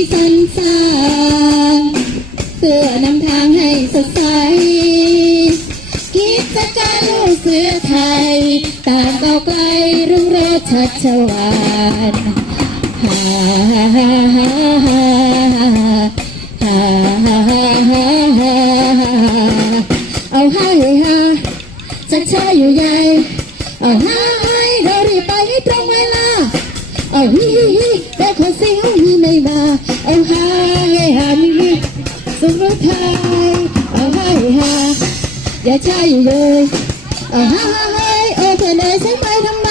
ที่สันสร้างเพื่อนำทางให้สดใสกิจการลูกเสือไทยต่างก้าวไกลรุ่งโรจน์ชัชวานฮ่าฮ่าฮ่า อย่าช้าอยู่เลยเอาฮ่าฮ่าฮ่าโอ้เธอเดินฉันไปทำไม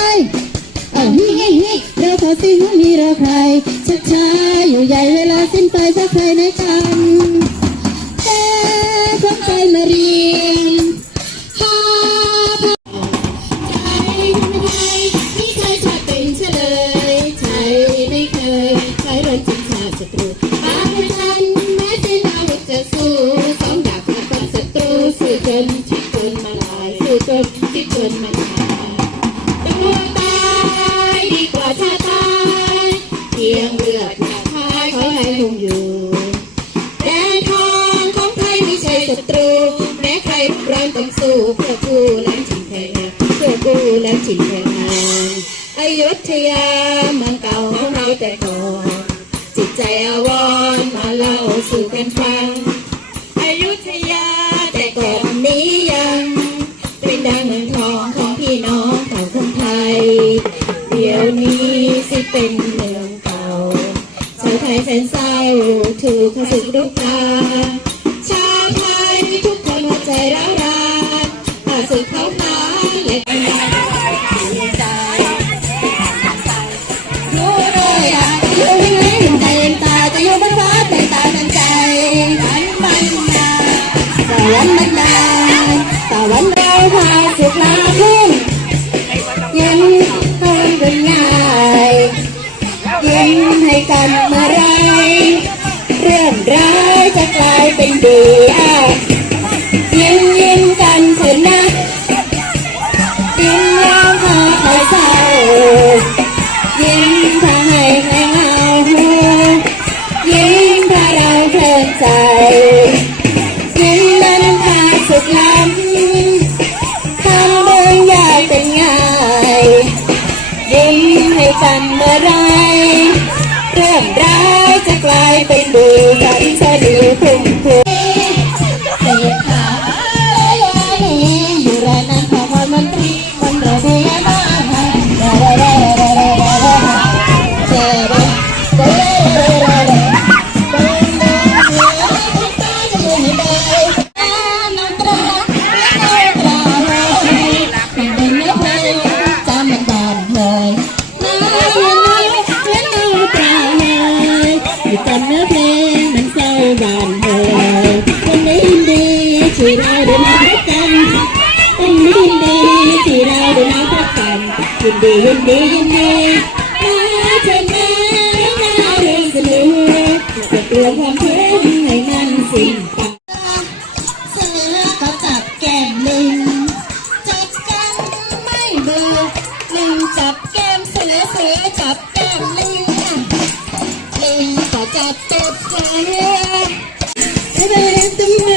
เอาฮิฮิฮิเราขอสิ่งนี้เราใครชักช้าอยู่ใหญ่เวลาสิ้นไปจะใครในกันแต่คนใจมาเรียนฮ่าใจไม่ได้ที่ใจชาติเป็นเฉลยใจไม่เคยใช้เรื่องจริงชาติศัตรู และชิงแทนเพื่อกู้และชิงแทนอยุธยามืองเก่าของเราแต่ก่อนจิตใจอาวรมาเล่าสู่กันฟังอยุธยาแต่ก่อนนี้ยัง เป็นดังเมืองทองของพี่น้องเก่าคนไทย เดี๋ยวนี้สิเป็นเมืองเก่าชาวไทยแสนเศร้าถูกข้าศึกรุกราชาวไทยทุกคนหัวใจร้าวรา นข้าศึกเขาพาและกันใจรู้เลยอะอยู่ที่ไหนเห็นใจเห็นตาจะอยู่บนฟ้าแต่ตาทันใจขันมันนาสวรรค์มันดาสวรรค์เราพาสุขลาขึ้นยิ้มเข้าเป็นง่ายยิ้มให้กันเมื่อไรเรื่องร้ายจะกลายเป็นดี แทนใจยิ้มนั้นพาสุดล้ำทำเดินยากเป็นง่ายยิ้มให้กันเมื่อไรเรื่องร้ายจะกลายเป็นดีใจ đằng sau bàn thờ con đến đi chỉ đau đến áo phát cằm con đến đi chỉ đau để nói phát cằm hiền đi hiền đi hiền đi Hãy subscribe cho kênh Ghiền Mì Gõ Để không bỏ lỡ những video hấp dẫn chập kem sữa sữa chập kem ly จับตูดเสือเป็นตัว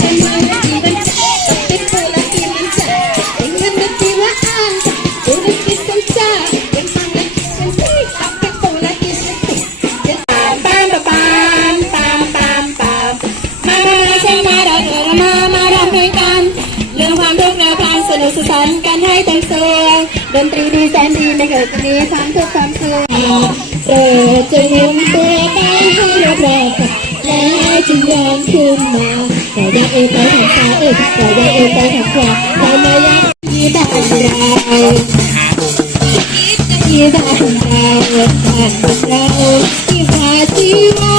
เป็นมันที่มันจะเป็นตัวละที่มันจะเป็นเงินละที่ว่าอ่านตัวละที่สัญจาเป็นมันละที่สัญจาเป็นตัวละที่สัญจาปามปามปามปามปามปามมามาฉันมาเราเธอมามาร้งเพลงกันเรื่องความทุกข์แนวทางสนุกสนานกันให้เต็มส่วดนตรีดีแสนดีไม่เคยจะมีความทุกข์ความสุขเออจะหมุ แล้วจึงยอมขึ้นมาแต่ยังเอไปทางซ้ายเอแต่ยังเอไปทางขวาแต่ไม่ยังมีแบบเรามีบ้านเราบ้านเราที่พาชีวา